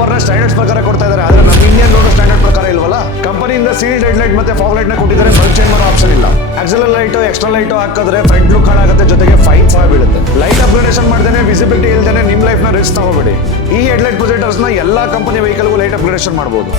Power ನ standards ಪ್ರಕಾರ ಕೊಡ್ತಾ ಇದ್ದಾರೆ, ಆದ್ರೆ ನಮ್ಮ ಇಂಡಿಯನ್ ರೋಡ್ ಸ್ಟ್ಯಾಂಡರ್ಡ್ ಪ್ರಕಾರ ಇಲ್ವಲ್ಲ. ಕಂಪನಿಯಿಂದ ಸೀಲ್ಡ್ ಹೆಡ್ ಲೈಟ್ ಮತ್ತೆ ಫಾಗ್ ಲೈಟ್ ನ ಕೊಟ್ಟಿದ್ದಾರೆ, ಬಲ್ಬ್ ಚೇಂಜ್ ಮಾಡೋ ಆಪ್ಷನ್ ಇಲ್ಲ. ಆಕ್ಸಿಲರ್ ಲೈಟ್ ಎಕ್ಸ್ಟ್ರಾ ಲೈಟ್ ಹಾಕಿದ್ರೆ ಫ್ರಂಟ್ ಲುಕ್ ಹಾಳಾಗುತ್ತೆ, ಜೊತೆಗೆ ಫೈನ್ ಸಹ ಬೀಳುತ್ತೆ. ಲೈಟ್ ಅಪ್ಗ್ರೇಡೇಷನ್ ಮಾಡ್ದೇನೆ ವಿಸಿಬಿಲಿಟಿ ಇಲ್ದೇನೆ ನಿಮ್ ಲೈಫ್ ನ ರಿಸ್ಕ್ ತಗೋಬೇಡಿ. ಈ ಹೆಡ್ ಲೈಟ್ ಪ್ರೊಜೆಕ್ಟರ್ಸ್ ನ ಎಲ್ಲಾ ಕಂಪನಿ ವೆಹಿಕಲ್ಗೂ ಲೈಟ್ ಅಪ್ಗ್ರೇಡೇಷನ್ ಮಾಡಬಹುದು.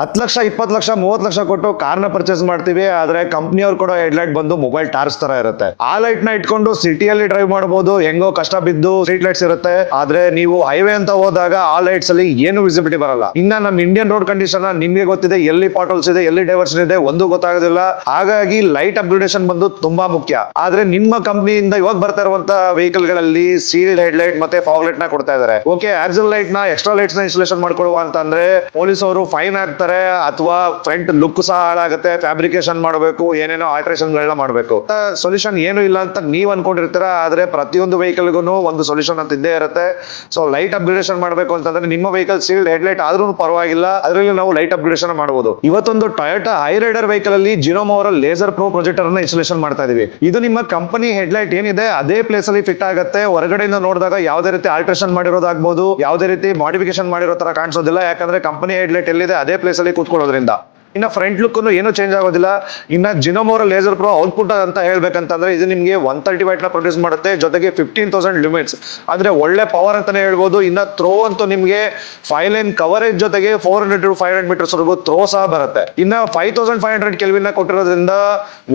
10 ಲಕ್ಷ 20 ಲಕ್ಷ 30 ಲಕ್ಷ ಕೊಟ್ಟು ಕಾರ್ನ ಪರ್ಚೇಸ್ ಮಾಡ್ತೀವಿ, ಆದ್ರೆ ಕಂಪ್ನಿಯವ್ರು ಕೊಡೋ ಹೆಡ್ಲೈಟ್ ಬಂದು ಮೊಬೈಲ್ ಟಾರ್ಚ್ ತರ ಇರುತ್ತೆ. ಆ ಲೈಟ್ ನ ಇಟ್ಕೊಂಡು ಸಿಟಿಯಲ್ಲಿ ಡ್ರೈವ್ ಮಾಡಬಹುದು, ಹೆಂಗೋ ಕಷ್ಟ ಬಿದ್ದು ಸ್ಟ್ರೀಟ್ ಲೈಟ್ಸ್ ಇರುತ್ತೆ. ಆದ್ರೆ ನೀವು ಹೈವೇ ಅಂತ ಹೋದಾಗ ಆ ಲೈಟ್ಸ್ ಅಲ್ಲಿ ಏನು ವಿಸಿಬಿಲಿಟಿ ಬರಲ್ಲ. ಇನ್ನ ನಮ್ಮ ಇಂಡಿಯನ್ ರೋಡ್ ಕಂಡೀಷನ್ ನಿಮ್ಗೆ ಗೊತ್ತಿದೆ, ಎಲ್ಲಿ ಪಾಟೋಲ್ಸ್ ಇದೆ, ಎಲ್ಲಿ ಡೈವರ್ಷನ್ ಇದೆ, ಒಂದು ಗೊತ್ತಾಗೋದಿಲ್ಲ. ಹಾಗಾಗಿ ಲೈಟ್ ಅಪ್ಗ್ರೇಡೇಷನ್ ಬಂದು ತುಂಬಾ ಮುಖ್ಯ. ಆದ್ರೆ ನಿಮ್ಮ ಕಂಪ್ನಿಯಿಂದ ಇವಾಗ ಬರ್ತಾ ಇರುವಂತ ವೆಹಿಕಲ್ ಗಳಲ್ಲಿ ಸೀಲ್ಡ್ ಹೆಡ್ ಲೈಟ್ ಮತ್ತೆ ಫಾಗ್ ಲೈಟ್ ನ ಕೊಡ್ತಾ ಇದ್ದಾರೆ. ಓಕೆ, ಆಕ್ಸಿಲ್ ಲೈಟ್ ನ ಎಕ್ಸ್ಟ್ರಾ ಲೈಟ್ಸ್ ನ ಇನ್ಸ್ಟಾಲೇಷನ್ ಮಾಡ್ಕೊಳ್ಳುವ ಅಂತಂದ್ರೆ ಪೊಲೀಸ್ ಅವರು ಫೈನ್ ಹಾಕ್ತಾರೆ, ಅಥವಾ ಫ್ರಂಟ್ ಲುಕ್ ಸಹ ಹಾಳಾಗುತ್ತೆ, ಫ್ಯಾಬ್ರಿಕೇಶನ್ ಮಾಡಬೇಕು, ಏನೇನೋ ಆಲ್ಟ್ರೇಷನ್ ಗಳನ್ನ ಮಾಡಬೇಕು. ಸೊಲ್ಯೂಷನ್ ಏನು ಇಲ್ಲ ಅಂತ ನೀವ್ ಅನ್ಕೊಂಡಿರ್ತೀರ, ಆದ್ರೆ ಪ್ರತಿಯೊಂದು ವೆಹಿಕಲ್ಗೂ ಒಂದು ಸೊಲ್ಯೂಷನ್ ಅಂತ ಇದ್ದೇ ಇರುತ್ತೆ. ಸೊ ಲೈಟ್ ಅಪ್ಗ್ರೇಡೇಷನ್ ಮಾಡಬೇಕು ಅಂತಂದ್ರೆ ನಿಮ್ಮ ವೆಹಿಕಲ್ ಸೀಲ್ಡ್ ಹೆಡ್ ಲೈಟ್ ಆದ್ರೂ ಪರವಾಗಿಲ್ಲ, ಅದರಲ್ಲಿ ನಾವು ಲೈಟ್ ಅಪ್ಗ್ರೇಡೇಷನ್ ಮಾಡಬಹುದು. ಇವತ್ತೊಂದು ಟೊಯೋಟಾ ಹೈ ರೈಡರ್ ವೆಹಿಕಲ್ ಅಲ್ಲಿ ಜಿನೋಮ್ ಅವರ ಲೇಸರ್ ಪ್ರೋ ಪ್ರೊಜೆಕ್ಟರ್ ಅನ್ನ ಇನ್ಸ್ಟಾಲೇಷನ್ ಮಾಡ್ತಾ ಇದೀವಿ. ಇದು ನಿಮ್ಮ ಕಂಪನಿ ಹೆಡ್ ಲೈಟ್ ಏನಿದೆ ಅದೇ ಪ್ಲೇಸ್ ಅಲ್ಲಿ ಫಿಟ್ ಆಗುತ್ತೆ. ಹೊರಗಡೆಯಿಂದ ನೋಡಿದಾಗ ಯಾವುದೇ ರೀತಿ ಆಲ್ಟ್ರೇಷನ್ ಮಾಡಿರೋದಾಗಬಹುದು, ಯಾವುದೇ ರೀತಿ ಮಾಡಿಫಿಕೇಶನ್ ಮಾಡಿರೋ ತರ ಕಾಣಿಸೋದಿಲ್ಲ, ಯಾಕಂದ್ರೆ ಕಂಪನಿ ಹೆಡ್ ಲೈಟ್ ಎಲ್ಲಿದೆ ಅದೇ ಪ್ಲೇಸ್ ಅಲ್ಲಿ ಕೂತ್ಕೊಳ್ಳೋದ್ರಿಂದ. ಇನ್ನ ಫ್ರಂಟ್ ಲುಕ್ ಏನು ಚೇಂಜ್ ಆಗೋದಿಲ್ಲ. ಇನ್ನ ಜಿನೋಮೋರ ಲೇಸರ್ ಪ್ರೋ ಔಟ್ಪುಟ್ ಅಂತ ಹೇಳ್ಬೇಕಂತಂದ್ರೆ ಇದು ನಿಮಗೆ 130 ವ್ಯಾಟ್ ನ ಪ್ರೊಡ್ಯೂಸ್ ಮಾಡುತ್ತೆ, ಜೊತೆಗೆ 15,000 ಲ್ಯೂಮೆನ್ಸ್ ಅಂದ್ರೆ ಒಳ್ಳೆ ಪವರ್ ಅಂತಾನೆ ಹೇಳ್ಬೋದು. ಇನ್ನ ಥ್ರೋ ಅಂತೂ ನಿಮಗೆ 5 ಲೈನ್ ಕವರೇಜ್ ಜೊತೆಗೆ 400 to 500 ಮೀಟರ್ಸ್ ವರೆಗೂ ಥ್ರೋ ಸಹ ಬರುತ್ತೆ. ಇನ್ನ 5500 ಕೆಲ್ವಿನ್ ನ ಕೊಟ್ಟಿರೋದ್ರಿಂದ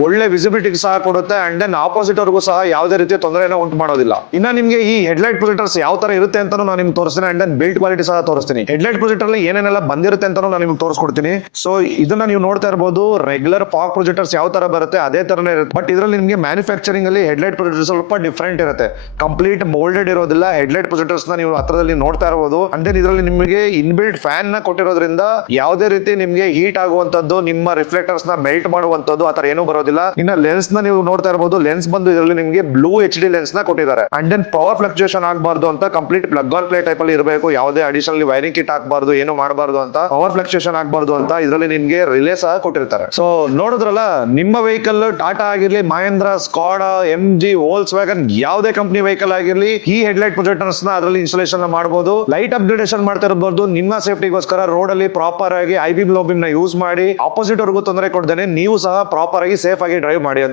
ಒಳ್ಳೆ ವಿಸಿಬಿಲಿಟಿ ಸಹ ಕೊಡುತ್ತೆ. ಅಂಡ್ ದೆನ್ ಆಪೋಸಿಟ್ ಅವ್ರಿಗೂ ಸಹ ಯಾವುದೇ ರೀತಿಯ ತೊಂದರೆನ ಉಂಟು ಮಾಡೋದಿಲ್ಲ. ಇನ್ನ ನಿಮಗೆ ಈ ಹೆಡ್ ಲೈಟ್ ಪ್ರೊಜೆಕ್ಟರ್ಸ್ ಯಾವ ತರ ಇರುತ್ತೆ ಅಂತ ನಾನು ನಿಮ್ಗೆ ತೋರಿಸ್ತೀನಿ. ಅಂಡ್ ದೆನ್ ಬಿಲ್ಡ್ ಕ್ವಾಲಿಟಿ ಸಹ ತೋರಿಸ್ತೀನಿ. ಹೆಡ್ ಲೈಟ್ ಪ್ರೊಜೆಕ್ಟರ್ ಅಲ್ಲಿ ಏನೇನೆಲ್ಲ ಬಂದಿರುತ್ತೆ ಅಂತ ನಾನು ನಿಮ್ಗೆ ತೋರಿಸ್ಕೊಡ್ತೀನಿ. ಸೊ ಇದನ್ನ ನೀವು ನೋಡ್ತಾ ಇರಬಹುದು, ರೆಗ್ಯುಲರ್ ಫಾಗ್ ಪ್ರೊಜೆಕ್ಟರ್ಸ್ ಯಾವ ತರ ಬರುತ್ತೆ ಅದೇ ತರನೇ ಇರುತ್ತೆ. ಬಟ್ ಇದರಲ್ಲಿ ನಿಮಗೆ ಮ್ಯಾನುಫ್ಯಾಕ್ಚರಿಂಗ್ ಅಲ್ಲಿ ಹೆಡ್ ಲೈಟ್ ಪ್ರೊಜೆಕ್ಟರ್ ಸ್ವಲ್ಪ ಡಿಫರೆಂಟ್ ಇರುತ್ತೆ. ಕಂಪ್ಲೀಟ್ ಮೋಲ್ಡೆಡ್ ಇರೋದಿಲ್ಲ. ಹೆಡ್ ಲೈಟ್ ಪ್ರೊಜೆಕ್ಟರ್ಸ್ ನ ನೀವು ಹತ್ರದಲ್ಲಿ ನೋಡ್ತಾ ಇರಬಹುದು. ಅಂಡ್ ಇದರಲ್ಲಿ ನಿಮಗೆ ಇನ್ಬಿಲ್ಟ್ ಫ್ಯಾನ್ ನ ಕೊಟ್ಟಿರೋದ್ರಿಂದ ಯಾವುದೇ ರೀತಿ ನಿಮಗೆ ಹೀಟ್ ಆಗುವಂತದ್ದು, ನಿಮ್ಮ ರಿಫ್ಲೆಕ್ಟರ್ಸ್ ನ ಮೆಲ್ಟ್ ಮಾಡುವಂತದ್ದು ಆತರ ಏನೂ ಬರೋದಿಲ್ಲ. ಇನ್ನ ಲೆನ್ಸ್ ನ ನೀವು ನೋಡ್ತಾ ಇರಬಹುದು, ಲೆನ್ಸ್ ಬಂದು ಇದರಲ್ಲಿ ನಿಮಗೆ ಬ್ಲೂ HD ಲೆನ್ಸ್ ನ ಕೊಟ್ಟಿದ್ದಾರೆ. ಅಂಡ್ ದೆನ್ ಪವರ್ ಫ್ಲಕ್ಚುಯೇಷನ್ ಆಗಬಾರ್ದು ಅಂತ complete plug on play type ಅಲ್ಲಿ ಇರಬೇಕು. ಯಾವುದೇ ಅಡಿಷನಲ್ ವೈರಿಂಗ್ ಕಿಟ್ ಹಾಕಬಾರ್ದು, ಏನು ಮಾಡಬಾರ್ದು ಅಂತ, ಪವರ್ ಫ್ಲಕ್ಚುಯೇಷನ್ ಆಗಬಾರ್ದು ಅಂತ ಇದರಲ್ಲಿ ನಿಮಗೆ ರಿಲೇ ಸಹ ಕೊಟ್ಟಿರ್ತಾರೆ. ಸೊ ನೋಡಿದ್ರಲ್ಲ, ನಿಮ್ಮ ವೆಹಿಕಲ್ ಟಾಟಾ ಆಗಿರ್ಲಿ, Mahindra, Skoda, MG, Volkswagen ಯಾವುದೇ ಕಂಪನಿ ವೆಹಿಕಲ್ ಆಗಿರ್ಲಿ, ಈ ಹೆಡ್ ಲೈಟ್ ಪ್ರೊಜೆಕ್ಟರ್ಸ್ ನ ಅದರಲ್ಲಿ ಇನ್ಸ್ಟಾಲೇಷನ್ ಮಾಡಬಹುದು. ಲೈಟ್ ಅಪ್ಗ್ರೇಡೇಷನ್ ಮಾಡ್ತಾ ಇರಬಹುದು. ನಿಮ್ಮ ಸೇಫ್ಟಿಗೋಸ್ಕರ ರೋಡ್ ಅಲ್ಲಿ ಪ್ರಾಪರ್ ಆಗಿ ಐ ಬೀಮ್ ಲೋ ಬೀಮ್ ನ ಯೂಸ್ ಮಾಡಿ, ಆಪೋಸಿಟ್ ಅವ್ರಿಗೂ ತೊಂದರೆ ಕೊಡ್ದೇನೆ ನೀವು ಸಹ ಪ್ರಾಪರ್ ಆಗಿ ಸೇಫ್ ಆಗಿ ಡ್ರೈವ್ ಮಾಡಿ ಅಂತ